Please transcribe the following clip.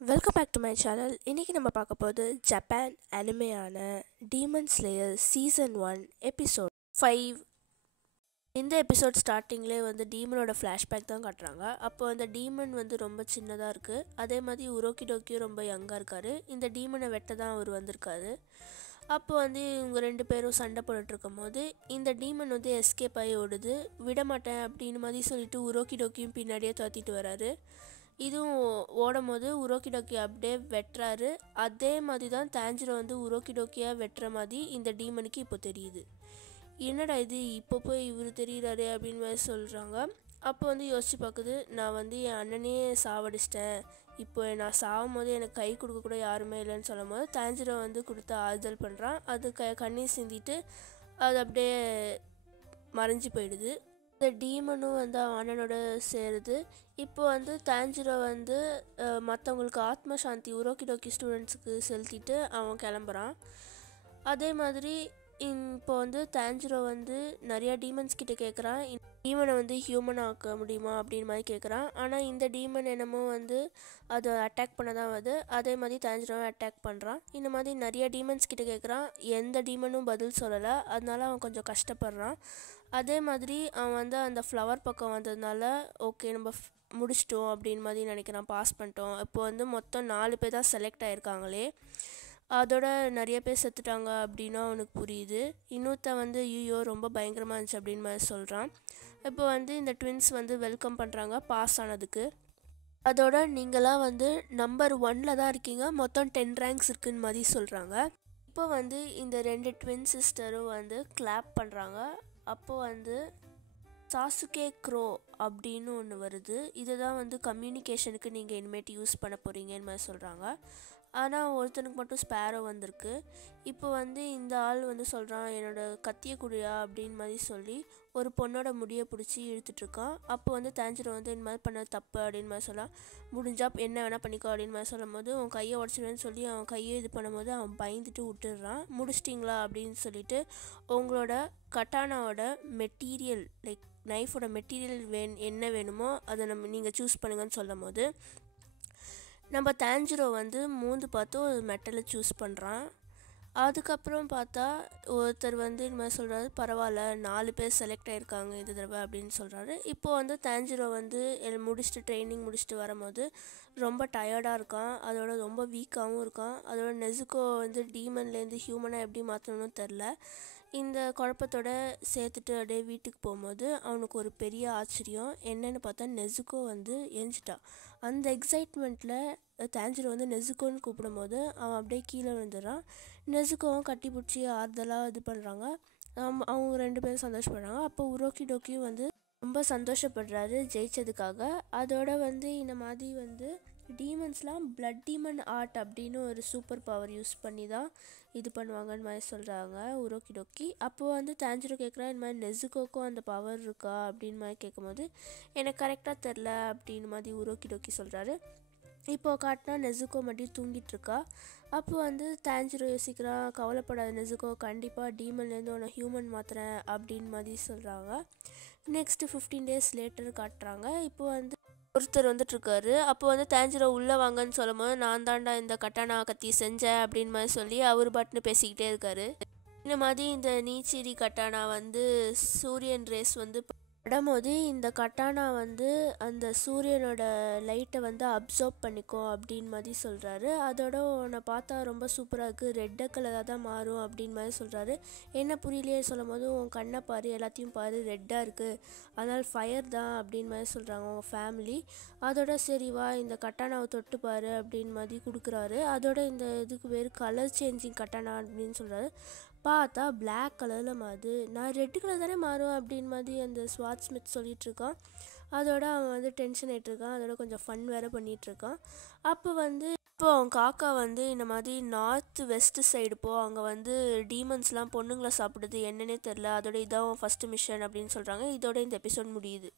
Welcome back to my channel. இன்றைக்கி நம்ம பார்க்க போது ஜப்பான் அனிமையான டீமன் ஸ்லேயர் சீசன் 1 எபிசோட் 5. இந்த எபிசோட் ஸ்டார்டிங்லேயே வந்து டீமனோட ஃப்ளாஷ்பேக் தான் காட்டுறாங்க. அப்போ அந்த டீமன் வந்து ரொம்ப சின்னதாக இருக்குது. அதே மாதிரி உரோக்கிடோக்கியும் ரொம்ப யங்காக இருக்கார். இந்த டீமனை வெட்ட தான் அவர் வந்திருக்காரு. அப்போ வந்து இவங்க 2 பேரும் சண்டை போட்டுட்ருக்கும் போது இந்த டீமன் வந்து எஸ்கேப் ஆகி ஓடுது. விடமாட்டேன் அப்படின்னு மாதிரி சொல்லிட்டு உரோக்கிடோக்கியும் பின்னாடியே துரத்திட்டு வராரு. இதுவும் ஓடும் போது உரோக்கிடோக்கி அப்படியே வெட்டுறாரு. அதே மாதிரி தான் தாஞ்சிரோ வந்து உரோக்கிடோக்கியாக வெட்டுற மாதிரி இந்த டீமனுக்கு இப்போ தெரியுது. என்னடா இது இப்போ போய் இவர் தெரிகிறாரு அப்படின்னு மாதிரி சொல்கிறாங்க. அப்போ வந்து யோசிச்சு பார்க்குது, நான் வந்து என் அண்ணனே சாவடிச்சிட்டேன், இப்போ நான் சாகும் போது எனக்கு கை கொடுக்க கூட யாருமே இல்லைன்னு சொல்லும் போது தாஞ்சிரோ வந்து கொடுத்து ஆறுதல் பண்ணுறான். அது கண்ணீர் சிந்திட்டு அது அப்படியே மறைஞ்சு போயிடுது. இந்த டீமனும் வந்து அவன் அண்ணனோட சேருது. இப்போ வந்து தாஞ்சிரோ வந்து மற்றவங்களுக்கு ஆத்ம சாந்தி உரோக்கிடோக்கி ஸ்டூடெண்ட்ஸுக்கு செலுத்திட்டு அவன் கிளம்புறான். அதே மாதிரி இப்போ வந்து தாஞ்சிரோ வந்து நிறையா டீமன்ஸ் கிட்ட கேட்குறான், டீமனை வந்து ஹியூமன் ஆக்க முடியுமா அப்படின்னு மாதிரி கேட்குறான். ஆனால் இந்த டீமன் என்னமோ வந்து அதை அட்டாக் பண்ண தான் வருது. அதே மாதிரி தாஞ்சிரோவை அட்டாக் பண்ணுறான். இந்த மாதிரி நிறைய டீமன்ஸ் கிட்ட கேட்குறான். எந்த டீமனும் பதில் சொல்லலை. அதனால அவன் கொஞ்சம் கஷ்டப்படுறான். அதே மாதிரி அவன் வந்து அந்த ஃப்ளவர் பக்கம் வந்ததுனால ஓகே நம்ம முடிச்சிட்டோம் அப்படின்னு மாதிரி நினைக்கிறான், பாஸ் பண்ணிட்டோம். இப்போ வந்து மொத்தம் 4 பேர் தான் செலக்ட் ஆகிருக்காங்களே, அதோட நிறைய பேர் செத்துட்டாங்க அப்படின்னு அவனுக்கு புரியுது. இன்னொருத்தன் வந்து ஐயோ ரொம்ப பயங்கரமாக இருந்துச்சு அப்படின்னு மாதிரி சொல்கிறான். இப்போ வந்து இந்த ட்வின்ஸ் வந்து வெல்கம் பண்ணுறாங்க பாஸ் ஆனதுக்கு. அதோட நீங்களாம் வந்து நம்பர் 1ல் தான் இருக்கீங்க, மொத்தம் 10 ரேங்க்ஸ் இருக்குன்னு மாதிரி சொல்கிறாங்க. இப்போ வந்து இந்த 2 ட்வின் சிஸ்டரும் வந்து கிளாப் பண்ணுறாங்க. அப்போது வந்து சாசுகே க்ரோ அப்படின்னு ஒன்று வருது. இதை தான் வந்து கம்யூனிகேஷனுக்கு நீங்கள் இனிமேட்டு யூஸ் பண்ண போகிறீங்கன்னு மாதிரி சொல்கிறாங்க. ஆனால் ஒருத்தனுக்கு மட்டும் ஸ்பேரோ வந்திருக்கு. இப்போ வந்து இந்த ஆள் வந்து சொல்கிறான், என்னோடய கத்திய குடியா அப்படின்னு மாதிரி சொல்லி ஒரு பொண்ணோட முடியை பிடிச்சி இழுத்துட்ருக்கான். அப்போ வந்து தாஞ்சிரோ வந்து இந்த மாதிரி பண்ண தப்பு அப்படின்னு மாதிரி சொல்லலாம், முடிஞ்சால் என்ன வேணால் பண்ணிக்கோ அப்படின்னு மாதிரி சொல்லும் போது உன் கையை உடச்சிடுவேன்னு சொல்லி அவன் கையை இது பண்ணும்போது அவன் பயந்துட்டு விட்டுடுறான். முடிச்சிட்டிங்களா அப்படின்னு சொல்லிட்டு உங்களோட கட்டானாவோட மெட்டீரியல் லைக் நைஃபோட மெட்டீரியல் என்ன வேணுமோ அதை நீங்கள் சூஸ் பண்ணுங்கன்னு சொல்லும் போது நம்ம தாஞ்சிரோ வந்து பார்த்து ஒரு மெட்டலை சூஸ் பண்ணுறான். அதுக்கப்புறம் பார்த்தா ஒருத்தர் வந்து இந்த மாதிரி சொல்கிறாரு, பரவாயில்ல 4 பேர் செலக்ட் ஆகிருக்காங்க இந்த தடவை அப்படின்னு சொல்கிறாரு. இப்போது வந்து தாஞ்சிரோ வந்து முடிச்சுட்டு ட்ரைனிங் முடிச்சுட்டு வரும்போது ரொம்ப டயர்டாக இருக்கான். அதோட ரொம்ப வீக்காகவும் இருக்கான். அதோட நெசுக்கோ வந்து டீமன்லேருந்து ஹியூமனாக எப்படி மாற்றணும்னு தெரில. இந்த குழப்பத்தோட சேர்த்துட்டு அப்படியே வீட்டுக்கு போகும்போது அவனுக்கு ஒரு பெரிய ஆச்சரியம். என்னென்னு பார்த்தா நெசுக்கோ வந்து எரிஞ்சிட்டான். அந்த எக்ஸைட்மெண்ட்டில் தாஞ்சிரோ வந்து நெசுக்கோன்னு கூப்பிடும்போது அவன் அப்படியே கீழே விழுந்துடுறான். நெசுக்கோவும் கட்டி பிடிச்சி ஆறுதலாக இது பண்ணுறாங்க. அவங்க 2 பேரும் சந்தோஷப்படுறாங்க. அப்போ உரோக்கிடோக்கியும் வந்து ரொம்ப சந்தோஷப்படுறாரு ஜெயிச்சதுக்காக. அதோட வந்து இந்த மாதிரி வந்து டீமன்ஸ்லாம் பிளட் டீமன் ஆர்ட் அப்படின்னு ஒரு சூப்பர் பவர் யூஸ் பண்ணி தான் இது பண்ணுவாங்கன்னு மாதிரி சொல்கிறாங்க உரோக்கிடோக்கி. அப்போது வந்து தாஞ்சிரோ கேட்குறா, இந்த மாதிரி நெசுக்கோக்கும் அந்த பவர் இருக்கா அப்படின்னு மாதிரி கேட்கும்போது எனக்கு கரெக்டாக தெரில அப்படின்னு மாதிரி உரோக்கிடோக்கி சொல்கிறாரு. இப்போது காட்டினா நெசுக்கோ மட்டும் தூங்கிட்டுருக்கா. அப்போ வந்து தாஞ்சிரோ யோசிக்கிறான், கவலைப்படாத நெசுக்கோ, கண்டிப்பாக டீமன்லேருந்து உன்னை ஹியூமன் மாற்றுறேன் அப்படின்னு மாதிரி சொல்கிறாங்க. நெக்ஸ்ட்டு 15 days லேட்டர் காட்டுறாங்க. இப்போ வந்து ஒருத்தர் வந்துட்டுருக்காரு. அப்போ வந்து தாஞ்சிரோ உள்ளே வாங்கன்னு சொல்லும் போது நான் தாண்டா இந்த கட்டானா கத்தி செஞ்சேன் அப்படின்னு மாதிரி சொல்லி அவர் பாட்டுன்னு பேசிக்கிட்டே இருக்காரு. இந்த மாதிரி இந்த நீச்சிரி கட்டானா வந்து சூரியன் ரேஸ் வந்து படும்போது இந்த கட்டானா வந்து அந்த சூரியனோட லைட்டை வந்து அப்சர்வ் பண்ணிக்கோ அப்படின்னு மாதிரி சொல்கிறாரு. அதோட உன்னை பார்த்தா ரொம்ப சூப்பராக இருக்குது, ரெட் கலராக தான் மாறும் அப்படின்னு மாதிரி சொல்கிறாரு. என்ன புரியலையே சொல்லும் போது உன் கண்ணை பாரு, எல்லாத்தையும் பாரு, ரெட்டாக இருக்குது, அதனால் ஃபயர் தான் அப்படின்னு மாதிரி சொல்கிறாங்க உங்கள் ஃபேமிலி. அதோட சரி வா இந்த கட்டானாவை தொட்டு பாரு அப்படின்னு மாதிரி கொடுக்குறாரு. அதோட இந்த இதுக்கு பேர் கலர் சேஞ்சிங் கட்டானா அப்படின்னு சொல்கிறாரு. பார்த்தா பிளாக் கலரில் மாறுது. நான் ரெட்டு கலர் தானே மாறும் அப்படின்னு மாதிரி அந்த ஸ்வாட் ஸ்மித் சொல்லிகிட்ருக்கான். அதோட அவன் வந்து டென்ஷன் ஆகிட்டுருக்கான். அதோட கொஞ்சம் ஃபன் வேறு பண்ணிகிட்ருக்கான். அப்போ வந்து இப்போ அவன் காக்கா வந்து இந்த மாதிரி நார்த் வெஸ்ட் சைடு அங்கே வந்து டீமன்ஸ்லாம் பொண்ணுங்களை சாப்பிடுது என்னன்னே தெரில, அதோட இதான் ஃபஸ்ட்டு மிஷன் அப்படின்னு சொல்கிறாங்க. இதோட இந்த எபிசோட் முடியுது.